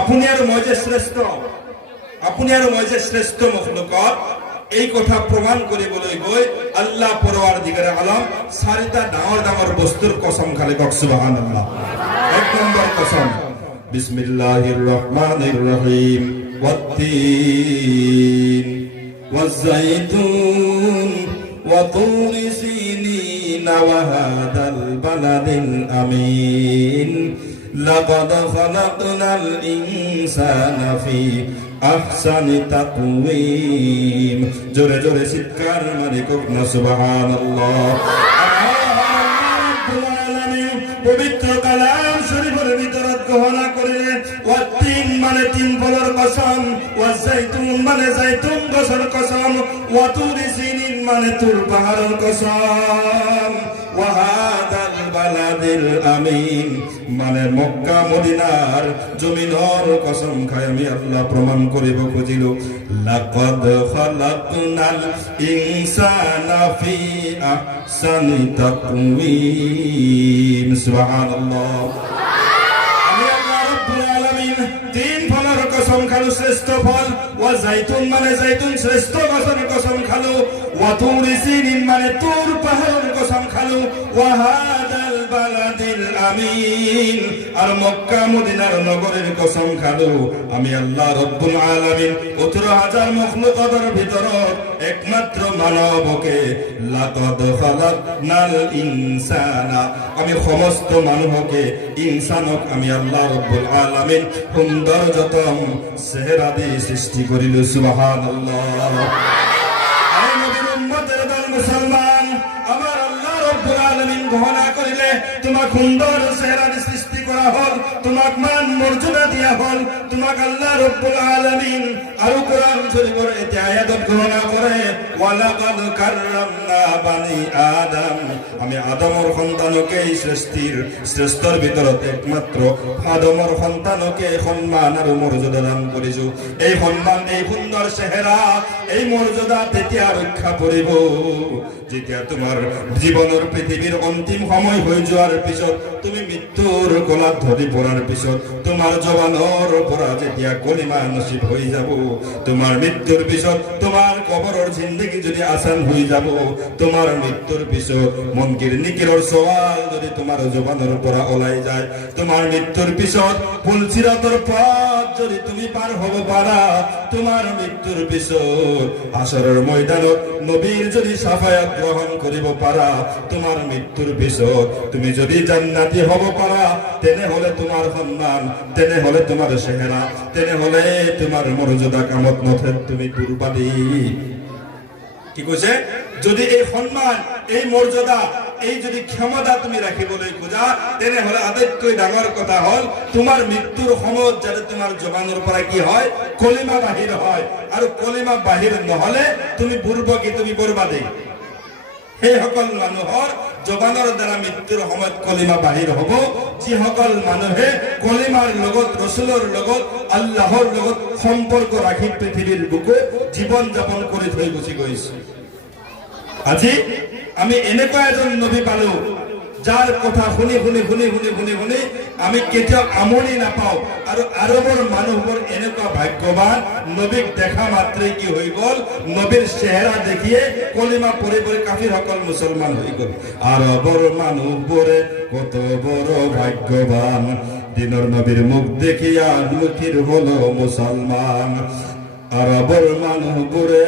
আপুনি আৰু মই যে শ্ৰেষ্ঠ, আপুনি আৰু মই যে শ্ৰেষ্ঠ মখলুকত, এই কথা প্ৰমাণ কৰিবলৈ গৈ আল্লাহ পৰৱাৰদিগাৰে আলম চাৰিটা ডাঙৰ ডাঙৰ বস্তুৰ কসম খালে। কওক সুবহানাল্লাহ। এক নম্বৰ কসম, বিসমিল্লাহিৰ রহমানির রহিম, ওয়াত-তিন ওয়াজ-যাইতুন ওয়া তুরি সিনিন ওয়া হাদাল বালাদিল আমিন লাকাদ খালাকনাল ইনসানা ফি আহসানি তাকওয়িম। জোরে জোরে চিৎকার মারি কোক না সুবহানাল্লাহ। পবিত্র কালাম শরীফের ভিতরে ঘোষণা করিলেন, ওয়াত-তিন মানে তিন ফলের কসম, ওয়াজ-যাইতুন মানে যাইতুন গাছের কসম, ওয়া তুরি সিনিন মানে তুর পাহাড়ের কসম, ওয়া হাদাল বালাদিল আমিন মানে মক্কা মদিনার জমিনের কসম খাই আমি আল্লাহ প্রমাণ করিব খুঁজিল। লাকাদ খালাকনাল ইনসানা ফি আহসানি তাকওয়িম। সুবহানাল্লাহ। আমি আল্লাহ রাব্বুল আলামিন তিন ফলের কসম খালু, শ্রেষ্ঠ ফল, ওয়া যাইতুন মানে যাইতুন শ্রেষ্ঠ গাছের কসম খালু, ওয়া তুরি সিনিন মানে তুর পাহাড়ের কসম খালু, ওয়া হাদাল বালাদিল আমিন আর মক্কা মদিনার নগরের কসম খালু। আমি আল্লাহ রাব্বুল আলামিন 18000 মখলুকাতের ভিতৰত একমাত্র মানবকে লাকাদ খালাকনাল ইনসানা, আমি সমস্ত মানুষকে ইনসানক আমি আল্লাহ রাব্বুল আলামিন সৌন্দর্যতম চেহারা দিয়ে সৃষ্টি করিল। সুবহানাল্লাহ। আই নবীর উম্মতের দল মুসলমান, আমার আল্লাহ রাব্বুল আলামিন ঘোষণা করিলে তোমাক সুন্দর চেহারা দিয়ে সৃষ্টি করা হল, তোমাক মান মর্যাদা দিয়া হল, তোমাক আল্লাহ রাব্বুল আলামিন আর কোরআন শরীফের এতে আয়াত ঘোষণা করে, ওয়ালাকাদ কাররামনা বানি আদম, আমি আদমের সন্তানকে এই শ্রেষ্ঠর ভিতৰত একমাত্র আদমের সন্তানকে সম্মান আর মর্যাদা দান করিছো। এই সম্মান, এই সুন্দর চেহারা, এই মর্যাদা তেতিয়া রক্ষা পৰিব যেতিয়া তোমাৰ জীৱনৰ পৃথিৱীৰ অন্তিম সময় হৈ যোৱাৰ পিছত, তুমি মৃত্যুৰ কোলাত ধৰি পৰাৰ পিছত, তোমাৰ জবানৰ পৰা যেতিয়া কলিমা নসিব হৈ যাব, তোমাৰ মৃত্যুৰ পিছত তোমাৰ কবৰৰ জিন্দগী যদি আসান হৈ যাব, তোমাৰ মৃত্যুৰ পিছত মুনকিৰ নিকিৰৰ সওয়াল যদি তোমাৰ জবানৰ পৰা ওলাই যায়, তোমাৰ মৃত্যুৰ পিছত পুলসিরাতৰ পথ যদি তুমি পাৰ হ'ব পাৰা, তোমাৰ মৃত্যুৰ পিছত হাসৰৰ ময়দানত নবীৰ যদি সাফায়াত গ্রহণ কৰিব পাৰা, তোমাৰ মৃত্যুৰ পিছত তুমি যদি জান্নাতি হ'ব পাৰা, তেনেহলে তোমাৰ সম্মান, তেনেহলে তোমাৰ চেহারা, তেনেহলে তোমাৰ মর্যাদা কামত নথে তুমি দুর্বাদী। কি কৈছে? যদি এই সম্মান, এই মর্যাদা, এই যদি ক্ষমতা তুমি রাখিবলৈ খোজা, তেনেহলে আটাইতকৈ ডাঙৰ কথা হল তোমাৰ মৃত্যুৰ সময়ত যাতে তোমাৰ জবানৰ পৰা কি হয়, কলিমা বাহিৰ হয়, আৰু কলিমা বাহিৰ নহলে তুমি বুৰ্বকি, তুমি বৰবাদী। সেই সকল মানুহৰ জবানৰ দ্বাৰা মৃত্যুৰ সময়ত কলিমা বাহিৰ হব, যিসকল মানুহে কলিমাৰ লগত, ৰসুলৰ লগত, আল্লাহৰ লগত সম্পৰ্ক ৰাখি পৃথিৱীৰ বুকুত জীৱন যাপন কৰি থৈ গুচি গৈছে। আজি আমি এনেকুৱা এজন নবী পালো, যাৰ কথা শুনি শুনি শুনি শুনি শুনি শুনি আমি কেতিয়াও আমনি নাপাওঁ, আৰু আৰবৰ মানুহবোৰ এনেকুৱা ভাগ্যৱান, নবীক দেখা মাত্ৰে কি হৈ গল, নবীৰ চেহাৰা দেখিয়ে কলিমা পৰি পৰি কাফিৰসকল মুছলমান হৈ গল। আৰবৰ মানুহবোৰে কত বড় ভাগ্যৱান, দিনৰ নবীৰ মুখ দেখিয়া মুখিৰ হলো মুসলমান। আরবর মানুহবোরে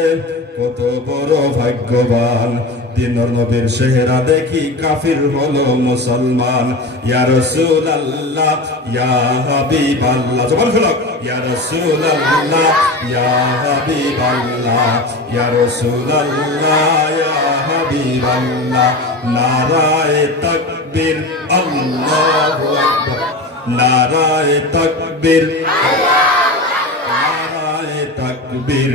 কত বড় ভাগ্যবান, দিনের নবীর চেহারা দেখি কাফির হলো মুসলমান। ইয়া রাসূলুল্লাহ ইয়া হাবিবাল্লাহ, জবান খুলো, ইয়া রাসূলুল্লাহ ইয়া হাবিবাল্লাহ, ইয়া রাসূলুল্লাহ ইয়া হাবিবাল্লাহ। নারায়ে তাকবীর আল্লাহু আকবার, নারায়ে তাকবীর তাকবীর।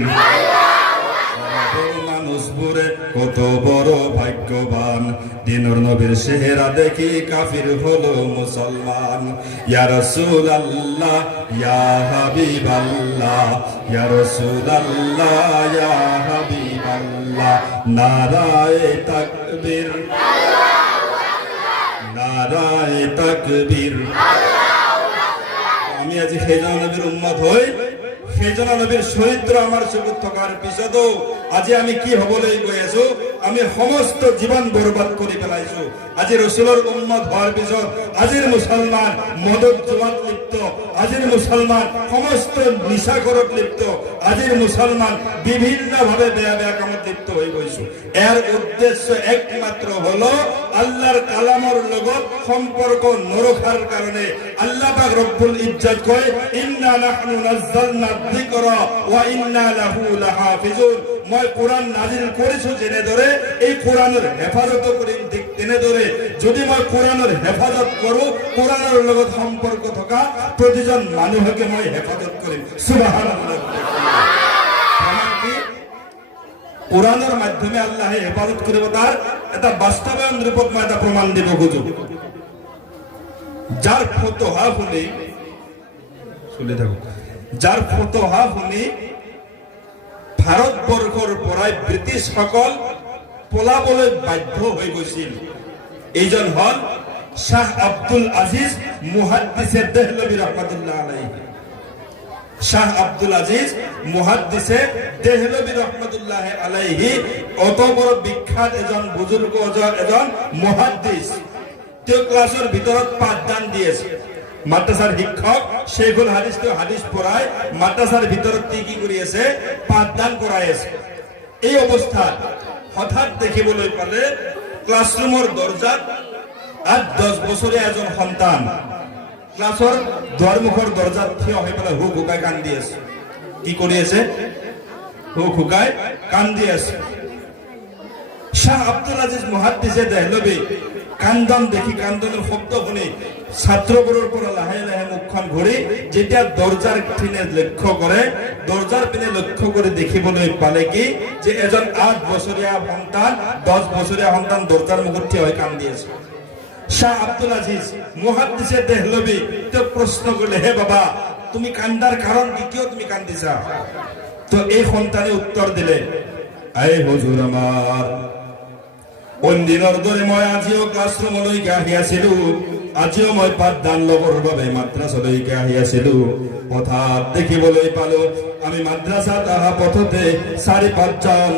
মানুষপুরে কত বড় ভাগ্যবান, দিনের নবীর চেহারা দেখি কাফির হলো মুসলমান। ইয়া রাসূলুল্লাহ ইয়া হাবিবাল্লাহ, ইয়া রাসূলুল্লাহ ইয়া হাবিবাল্লাহ। নারায়ে তাকবীর, নারায়ে তাকবীর। আমি আজি সেইজন নবীর উম্মত হই সেইজন নবীর চরিত্র আমার চকুত থকাৰ পিছতো আজি আমি কি হবলৈ গৈ আছো আমি সমস্ত জীবন বরবাদ কৰি পেলাইছো আজি রাসূলৰ উম্মত হোৱাৰ পিছত আজিৰ মুছলমান মদত জুৱাত লিপ্ত আজিৰ মুছলমান সমস্ত নিশাখোৰত লিপ্ত আজিৰ মুছলমান বিভিন্ন ভাবে বেয়া বেয়া কামত লিপ্ত হৈ গৈছো এর উদ্দেশ্য একমাত্র হলো আল্লাহর কালামৰ লগত সম্পর্ক নৰখাৰ কাৰণে আল্লাহ পাক রব্বুল ইজ্জত কয় ইন্না নাহনু নাযালনা যিকরা ওয়া ইন্না লাহু লাহাফিজুন মই কোরআন নাজিল কৰিছো যেনে ধৰে এই কোরআনৰ হেফাজত কৰিম ঠিক তেনে ধৰে যদি মই কোরআনৰ হেফাজত কৰো কোরআনৰ লগত সম্পৰ্ক থকা প্ৰতিজন মানুহকে মই হেফাজত কৰিম সুবহানাল্লাহ কোরআনের মাধ্যমে আল্লাহ হেফাজত কৰিব তার এটা বাস্তবায়ন রূপত মই এটা প্রমাণ দিব খুঁজো যার ফতোহা শুনি শুনে থাকো যার ফতোহা শুনি ভারতবর্ষৰ পৰাই ব্রিটিশ সকল পলাবলৈ বাধ্য হৈ গৈছিল এইজন হল শাহ আব্দুল আজিজ মুহাদ্দিসে দেহলভী রহমাতুল্লাহ আলাইহি শাহ আব্দুল আজিজ মুহাদ্দিসে দেহলভী রহমাতুল্লাহ আলাইহি অত বড় বিখ্যাত এজন বুজুর্গ এজন মুহাদ্দিস তেওঁ ক্লাসৰ ভিতৰত পাঠদান দিয়েছে মাদ্রাসার শিক্ষক শেখুল হাদিস তো হাদিস পড়ায় মাদ্রাসার ভিতৰত কি কৰি আছে পাঠদান কৰাই আছে এই অৱস্থাত হঠাৎ দেখিবলৈ পালে ক্লাছৰুমৰ দরজাত 8-10 বছৰীয়া এজন সন্তান ক্লাসৰ দুৱাৰমুখৰ দরজাত থিয় হৈ পেলাই হুক হুকাই কান্দি আছে কি কৰি আছে হুক হুকাই কান্দি আছে শাহ আব্দুল আজিজ মুহাদ্দিসে দেহলভী কান্দন দেখি কান্দনের শব্দ শুনি ছাত্রবোৰৰ পৰা লাহে লাহে মুখখন ঘূৰি যেতিয়া দরজার পিনে লক্ষ্য কৰে দরজার পিনে লক্ষ্য করে দেখিবলৈ পালে কি যে এজন 8 বছৰীয়া সন্তান 10 বছৰীয়া সন্তান দরজার মুখত থিয় হৈ কান্দি আছে শাহ আব্দুল আজিজ মুহাদ্দিসে দেহলভী তো প্রশ্ন করলে হে বাবা তুমি কান্দার কারণ কি কিয় তুমি কান্দিছা তো এই সন্তানে উত্তর দিলে আই হুজুর আমার অন্দিনৰ দৰে মই আজিও ক্লাছৰুমলৈকে আহি আছিলো আজিও মই পাঠদান ল'বৰ বাবে মাদ্ৰাছালৈকে আহি আছিলো হঠাৎ দেখিবলৈ পালো আমি মাদ্রাসাত আহা পথতে 4-5 জন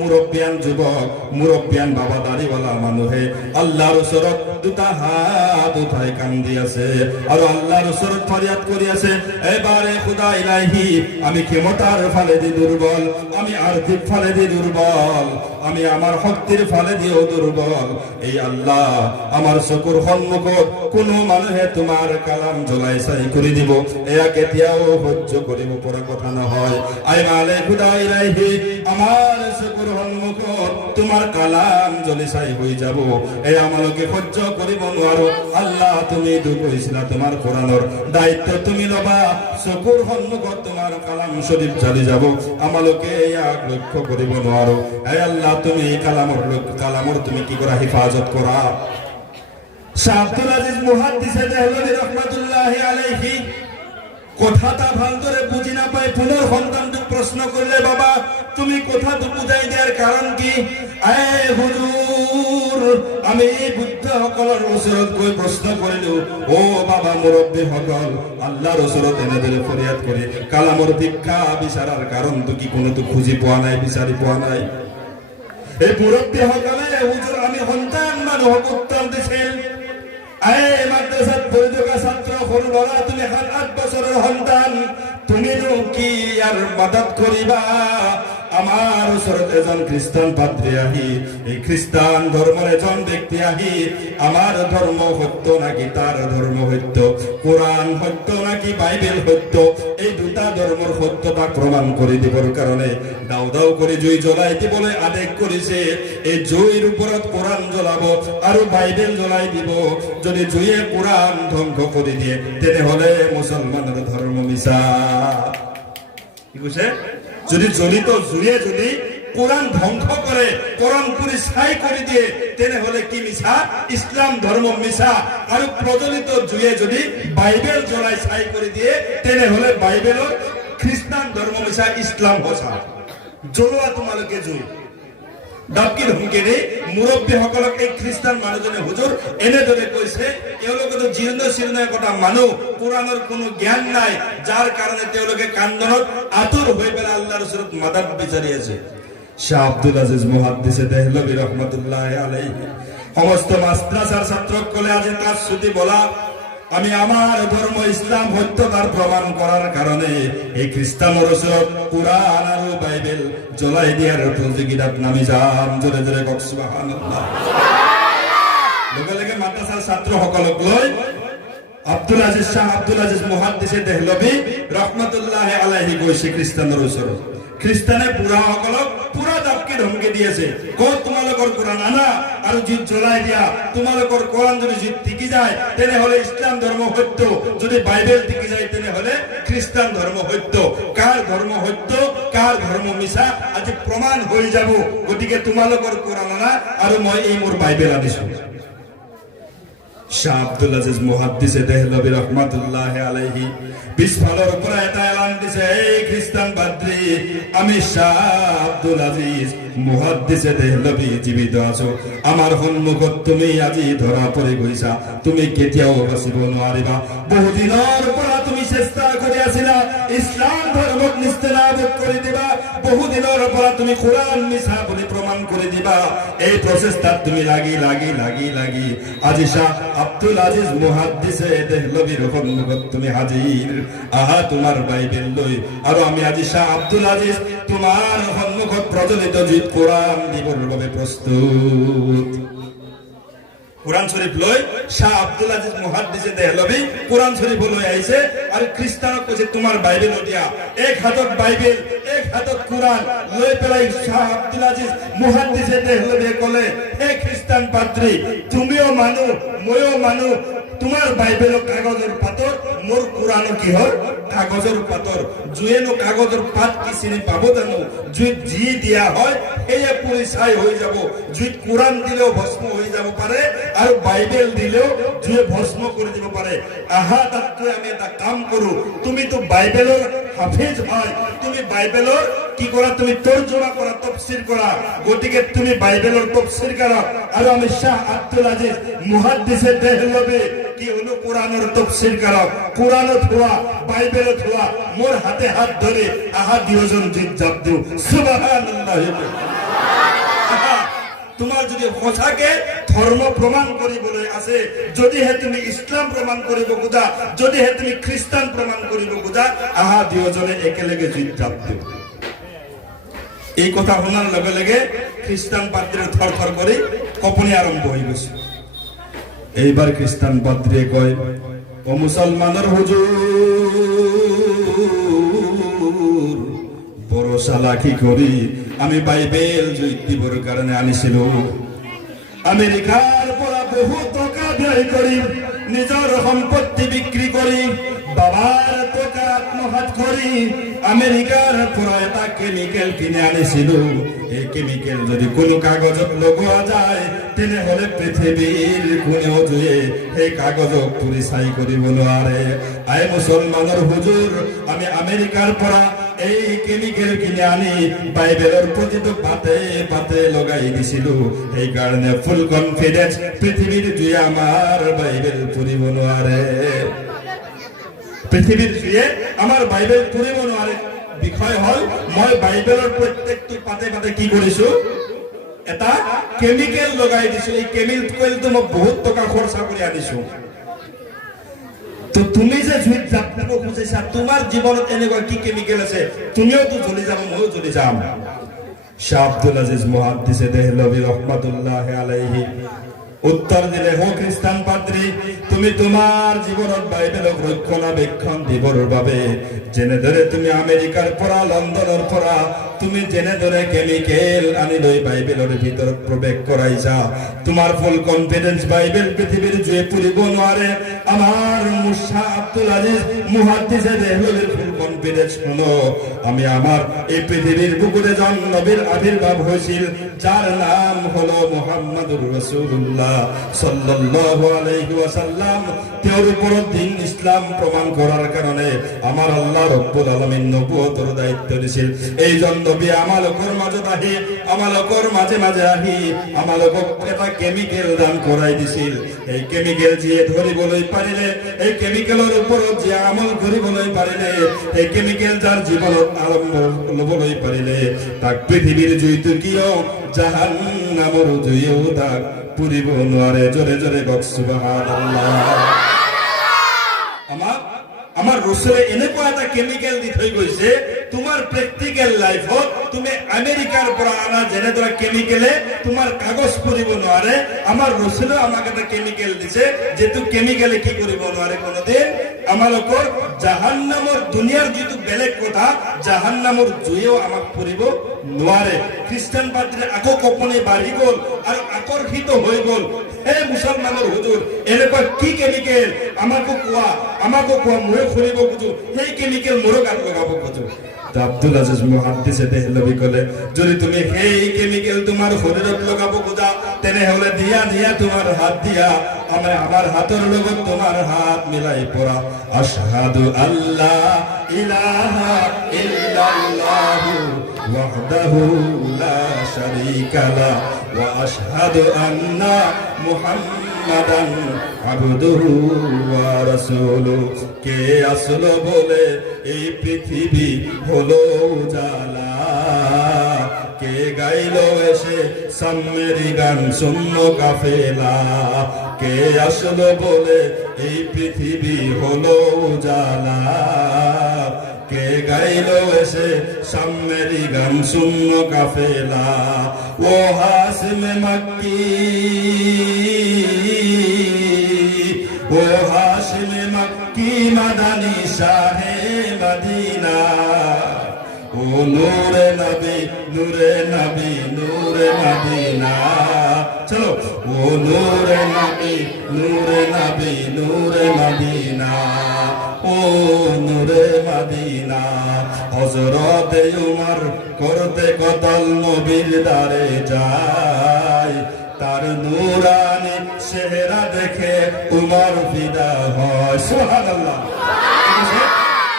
মুরব্বিয়ান যুবক মুরব্বিয়ান বাবা দাড়িওয়ালা মানুহে আল্লাহর ওচৰত দুটা হাত উঠাই কান্দি আছে আৰু আল্লাহৰ ওচৰত ফৰিয়াদ কৰি আছে এবারে খুদা ইলাহি আমি ক্ষমতার ফালেদি দুর্বল আমি আর্থিক ফালেদি দুর্বল আমি আমার শক্তির ফালেদিও দুর্বল এই আল্লাহ আমার চকুৰ সন্মুখত কোনো মানুহে তোমাৰ কালাম জ্বলাই চাই কৰি দিব এয়া কেতিয়াও সহ্য কৰিব পৰা কথা নহয় আই মালে খুদা ইলাহি আমার চকুৰ সন্মুখত তোমাৰ কালাম জ্বলি চাই হৈ যাব এই আমালোকে সহ্য কৰিব নোৱাৰো আল্লাহ তুমি তো কৈছিলা তোমাৰ কোরআনৰ দায়িত্ব তুমি লবা চকুৰ সন্মুখত তোমাৰ কালাম শরীফ জ্বলি যাব আমালোকে ইয়াক লক্ষ্য কৰিব নোৱাৰো হে আল্লাহ তুমি কালামৰ তুমি কি কৰা হিফাজত কৰা শাহ আব্দুল আজিজ মুহাদ্দিসে দেহলভী রহমাতুল্লাহ আলাইহি কথাটা ভালদৰে বুজি নাপায় পুনৰ সন্তানটোক প্ৰশ্ন কৰিলে বাবা তুমি কথাটো বুজাই দিয়াৰ কাৰণ কি আই হুজুৰ আমি বুদ্ধসকলৰ ওচৰত গৈ প্ৰশ্ন কৰিলো ও বাবা মুৰব্বী সকল আল্লাহৰ ওচৰত এনেদৰে ফৰিয়াদ কৰি কালামৰ ভিক্ষা বিচাৰাৰ কাৰণটো কি কোনোটো খুজি পোৱা নাই বিচাৰি পোৱা নাই এই মুৰব্বী সকলে হুজুৰ আমি সন্তান মানুহক উত্তৰ দিছিল আই মাদ্রাসাত পঢ়ি থকা ছাত্ৰ সৰু ল'ৰা তুমি 8 বছৰৰ সন্তান তুমি কি আর মদত করিবা আমার ওচৰত এজন খ্রিস্টান পাদ্রী আহি এই খ্রিস্টান ধর্মের এজন ব্যক্তি আহি আমার ধর্ম সত্য নাকি তার ধর্ম সত্য কোরআন সত্য নাকি বাইবেল সত্য এই দুটা ধর্মের সত্যতা প্রমাণ করে দিবৰ কারণে দাও দাও করে জুই জ্বলাই দিবলৈ আদেশ কৰিছে এই জুইৰ ওপৰত কোরআন জ্বলাব আৰু বাইবেল জ্বলাই দিব যদি জুইয়ে কোরআন ধ্বংস কৰি দিয়ে তেনেহলে মুসলমানৰ ধর্ম মিছা কি কৈছে যদি জ্বলিত জুয়ে যদি কোরআন ধ্বংস করে কোরআন পুরি ছাই করে দিয়ে তেনেহলে কি মিছা ইসলাম ধর্ম মিছা আর প্রজ্বলিত জুয়ে যদি বাইবেল জ্বলাই ছাই করে দিয়ে তেনেহলে বাইবেলৰ খ্রিস্টান ধর্ম মিছা ইসলাম সঁচা জ্বলোৱা তোমালোকে জুই ডাকিৰ হুমকিৰে মুৰব্বীসকলক এই খ্ৰীষ্টান মানুহজনে হুজুৰ এনেদৰে কৈছে, তেওঁলোকেতো জীৰ্ণ শীৰ্ণ কথা মানুহ, কোৰাণৰ কোনো জ্ঞান নাই, যাৰ কাৰণে তেওঁলোকে কান্দনত আতুৰ হৈ পেলাই আল্লাহৰ ওচৰত মাদদ বিচাৰি আছে। শাহ আব্দুল আজিজ মুহাদ্দিছে দেহলভী রহমাতুল্লাহ আলাইহি সমস্ত মাদ্রাসার ছাত্রসকলে আজি কাজ ছুটি বলা, আমি আমার ধর্ম ইসলাম সত্যতার প্রমাণ করার কারণে এই খ্রিস্টানের ওচৰত কুরআন আৰু বাইবেল জ্বলাই দিয়ার প্রতিযোগিতাত নামি যাম। জোরে জোরে কক সুবহানাল্লাহ। লগে লগে মাদ্রাসার ছাত্রসকলক লৈ আব্দুল আজিজ শাহ আব্দুল আজিজ মুহাদ্দিছে দেহলভী রহমাতুল্লাহ আলাইহি গৈছে খ্রিস্টানের ওচৰত। খ্রিস্টানে বুঢ়াসকলক পুৰা দাবকি ধমকি দি আছে, ক'ত তোমালোকৰ কোৰআন আনা আৰু জিত জ্বলাই দিয়া, তোমালোকৰ কোৰআন যদি জিত টিকি যায় তেনেহলে ইছলাম ধৰ্ম সত্য, যদি বাইবেল টিকি যায় তেনেহলে খ্ৰীষ্টান ধৰ্ম সত্য। কাৰ ধৰ্ম সত্য কাৰ ধৰ্ম মিছা আজি প্ৰমাণ হৈ যাব। গতিকে তোমালোকৰ কোৰআন আনা আৰু মই এই মোৰ বাইবেল আনিছো। শাহ আব্দুল আজিজ মুহাদ্দিছে দেহলভী রহমাতুল্লাহ আলাইহি পিছফালৰ পৰা এটা এলান দিছে, এই খ্ৰীষ্টান বাদ্ৰী, আমি শাহ আব্দুল আজিজ মুহাদ্দিছে দেহলভী জীৱিত আছো, আমাৰ সন্মুখত তুমি আজি ধৰা পৰি গৈছা, তুমি কেতিয়াও বাচিব নোৱাৰিবা। বহুদিনৰ পৰা তুমি চেষ্টা কৰি আছিলা ইছলাম ধৰ্মক নিস্তেনাবুদ কৰি দিবা, বহুদিনৰ পৰা তুমি কোৰআন মিছা বুলি প্ৰমাণ কৰি দিবা। এই প্ৰচেষ্টাত তুমি লাগি লাগি লাগি লাগি আজি শাহ আব্দুল আজিজ মুহাদ্দিছে দেহলভীৰ সন্মুখত তুমি হাজিৰ। আহা তোমাৰ বাইবেল লৈ, আৰু আমি আজি শাহ আব্দুল আজিজ তোমাৰ সন্মুখত প্ৰজ্বলিত জিত কোৰআন দিবৰ বাবে প্ৰস্তুত। কোরআন শরীফ লৈ শাহ আব্দুল আজিজ মুহাদ্দিছে দেহলভী কোরআন শরীফ লৈ আহিছে আৰু খ্ৰীষ্টানক কৈছে তোমাৰ বাইবেল দিয়া। এক হাতত বাইবেল এক হাতত কোরআন লৈ পেলাই শাহ আব্দুল আজিজ মুহাদ্দিছে দেহলভীয়ে ক'লে, হে খ্ৰীষ্টান পাদ্ৰী, তুমিও মানুহ ময়ো মানুহ, তোমাৰ বাইবেলৰ কাগজৰ পাতৰ, মোৰ কোরআনো কিহৰ কাগজৰ পাতৰ। জুয়েনো কাগজৰ পাত কি চিনি পাব জানো? জুইত যি দিয়া হয় সেয়ে পুৰি ছাই হৈ যাব। জুইত কোরআন দিলেও ভস্ম হৈ যাব পাৰে আৰু বাইবেল দিলেও জুয়ে ভস্ম কৰি দিব পাৰে। আহা তাতকৈ আমি এটা কাম কৰো, তুমিতো বাইবেলৰ হাফিজ হয়, তুমি বাইবেলৰ কি কৰা, তুমি তৰ্জমা কৰা, তফসির কৰা। গতিকে তুমি বাইবেলৰ তফসির কৰা আৰু আমি শাহ আব্দুল আজিজ মুহাদ্দিছে দেহলভী কি হলো কোরআনের তফসির কৰা। কোরআনত হোৱা বাইবেলত হোৱা মোৰ হাতে হাত ধরে আহা দুজন জিত জাপ দিও। সুবহানাল্লাহ। তোমাৰ যদি সঁচাকে ধৰ্ম প্ৰমাণ কৰিবলৈ আছে, যদিহে তুমি ইছলাম প্ৰমাণ কৰিব খোজা, যদিহে তুমি খ্ৰীষ্টান প্ৰমাণ কৰিব খোজা, আহা দুজনে একেলগে জিত জাপ দিও। এই কথা শুনাৰ লগে লগে খ্ৰীষ্টান পাদ্ৰীৰ থৰ থৰ কৰি কঁপনি আৰম্ভ হৈ গৈছে। এইবাৰ খ্ৰীষ্টান পাদ্ৰীয়ে কয়, ও মুছলমানৰ হুজুৰ, বড় চালাকি কৰি আমি বাইবেল জুইত দিবৰ কাৰণে আনিছিলো। আমেৰিকাৰ পৰা বহু টকা ব্যয় কৰি নিজৰ সম্পত্তি বিক্ৰী কৰি বাবার টকা আত্মসাৎ কৰি আমেৰিকাৰ পৰা এটা কেমিকেল কিনে আনিছিলো। এই কেমিকেল যদি কোনো কাগজত লগোৱা যায় তেনেহলে পৃথিৱীৰ কোনেও জুয়ে সেই কাগজক পুৰি ছাই কৰিব নোৱাৰে। আই মুছলমানৰ হুজুৰ, আমি আমেৰিকাৰ পৰা এই কেমিকেল কিনে আনি বাইবেলৰ প্ৰতিটো পাতে পাতে লগাই দিছিলো। সেইকাৰণে ফুল কনফিডেন্স, পৃথিৱীৰ জুয়ে আমাৰ বাইবেল পুৰিব নোৱাৰে। পৃথিৱীৰ জুয়ে আমাৰ বাইবেল পুৰিব নোৱাৰে। বিষয় হল, মই বাইবেলৰ প্ৰত্যেকটো পাতে পাতে কি কৰিছো, এটা কেমিকেল লগাই দিছো। এই কেমিকেলটো মই বহুত টকা খৰচা কৰি আনিছো। তো তুমি যে জুইত জাপ দিব খুজিছা, তোমাৰ জীৱনত এনেকুৱা কি কেমিকেল আছে? তুমিও তো জ্বলি যাব, ময়ো জ্বলি যাম। শাহ আব্দুল আজিজ মুহাদ্দিছে দেহলভী রহমাতুল্লাহ আলাইহি উত্তর দিলে, হো খ্ৰীষ্টান পাদ্ৰী, তুমি তোমাৰ জীৱনত বাইবেলক ৰক্ষণাবেক্ষণ দিবৰ বাবে যেনেদৰে তুমি আমেৰিকাৰ পৰা লণ্ডনৰ পৰা তুমি যেনেদৰে কেমিকেল আনি লৈ বাইবেলৰ ভিতৰত প্ৰৱেশ কৰাইছা, তোমাৰ ফুল কনফিডেন্স বাইবেল পৃথিৱীৰ জুয়ে পুৰিব নোৱাৰে। আমাৰ শাহ আব্দুল আজিজ মুহাদ্দিছে দেহলভীৰ ফুল কনফিডেন্স শুনো, আমি আমাৰ এই পৃথিৱীৰ বুকুত এজন নবীৰ আবিৰ্ভাৱ হৈছিল, যাৰ নাম হলো মুহাম্মাদুৰ রাসূলুল্লাহ সাল্লাল্লাহু আলাইহি ওয়াসাল্লাম। তেওঁৰ ওপৰত দিন ইছলাম প্ৰমাণ কৰাৰ কাৰণে আমার আল্লাহ রব্বুল আলামিন নবুয়তের দায়িত্ব দিছিল। এই জন্য নবী আমালকর মাঝে আহি, আমালকর মাঝে মাঝে আহি আমালকক এটা কেমিক্যাল দান করাই দিছিল। এই কেমিক্যাল যে ধরিবলৈ পাৰিলে, এই কেমিক্যালৰ ওপৰত যে আমল কৰিবলৈ পাৰিলে, এই কেমিক্যাল যাৰ জীৱনত আৰম্ভ ল'বলৈ পাৰিলে, তাক পৃথিৱীৰ জুইটো কিয় জাহান্নামৰ জুইও তাক পুৰিব নোৱাৰে। জোৰে জোৰে কওক সুবহানাল্লাহ। আমার রসুলে এনেকুৱা এটা কেমিক্যাল দি থৈ গৈছে, তোমার প্র্যাকটিক্যাল লাইফত তুমি আমেরিকার পৰা আনা যেনে ধৰা কেমিক্যালে তোমার কাগজ কৰিব নোৱাৰে, আমার রসুলে আমাক এটা কেমিক্যাল দিছে যেটো কেমিক্যালে কি কৰিব নোৱাৰে কোনোদিন আমালোকৰ জাহান্নামৰ দুনিয়াৰ যিটো বেলেগ কথা, জাহান্নামৰ জুইও আমাক পুৰিব নোৱাৰে। খ্ৰীষ্টান পাত্রে আকৌ কপনি বাঢ়ি গ'ল আৰু আকৰ্ষিত হৈ গ'ল। হে মুছলমানৰ হুজুৰ, এনেকুৱা কি কেমিক্যাল আমাকো কোৱা, মই ফুৰিব খুঁজো, সেই কেমিক্যাল মোৰো গাত লগাব খুঁজো। আব্দুল আজিজ মুহাদ্দিছে দেহলভি কলে, যদি তুমি সেই কেমিক্যাল তোমাৰ শৰীৰত লগাব খোজা, তেনেহলে দিয়া তোমাৰ হাত দিয়া, আমার হাতের লগত তোমার হাত মিলাই পড়া। আশহাদু আল্লাহ ইলাহা ইল্লাল্লাহু ওয়াহদাহু লা শারীকা লা ওয়া আশহাদু আন্না মুহাম্মাদান আবদুহু ওয়া রাসূলুহু। কে আসলো বলে এই পৃথিবী হলো উজালা, কে গাইলো এসে সাম্মেরি গান শূন্য কাফেলা, কে আসলো বলে এই পৃথিবী হলো উজালা, কে গাইলো এসে সাম্মেরি গান শূন্য কাফেলা। ও হাসিমে মক্কি, ও হাসিমে মক্কি মাদানী শাহে মদিনা, ও নূরে নবী নূরে নবী নূরে মদিনা। চলো, ও নূরে নবী নূরে নবী নূরে মদিনা, ও নূরে মদিনা। হযরত উমর করতে কতল নবীর দারে যায়, তার নূরানি চেহারা দেখে উমর ফিদা হয়। সুবহানাল্লাহ।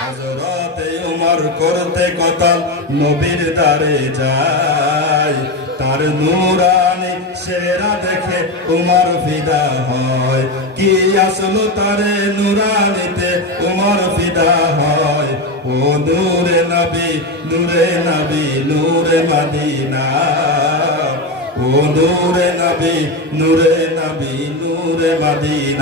হযরত উমর করতে কতল নবীর দারে যায়, তার নূরানি চেহারা দেখে উমর ফিদা হয়। কি আসলো তারে নূরানিতে উমর ফিদা হয়। ও নূরে নবী নূরে নবী নূরে মদিনা, ও নূরে নবী নূরে নবী নূরে মদিনা।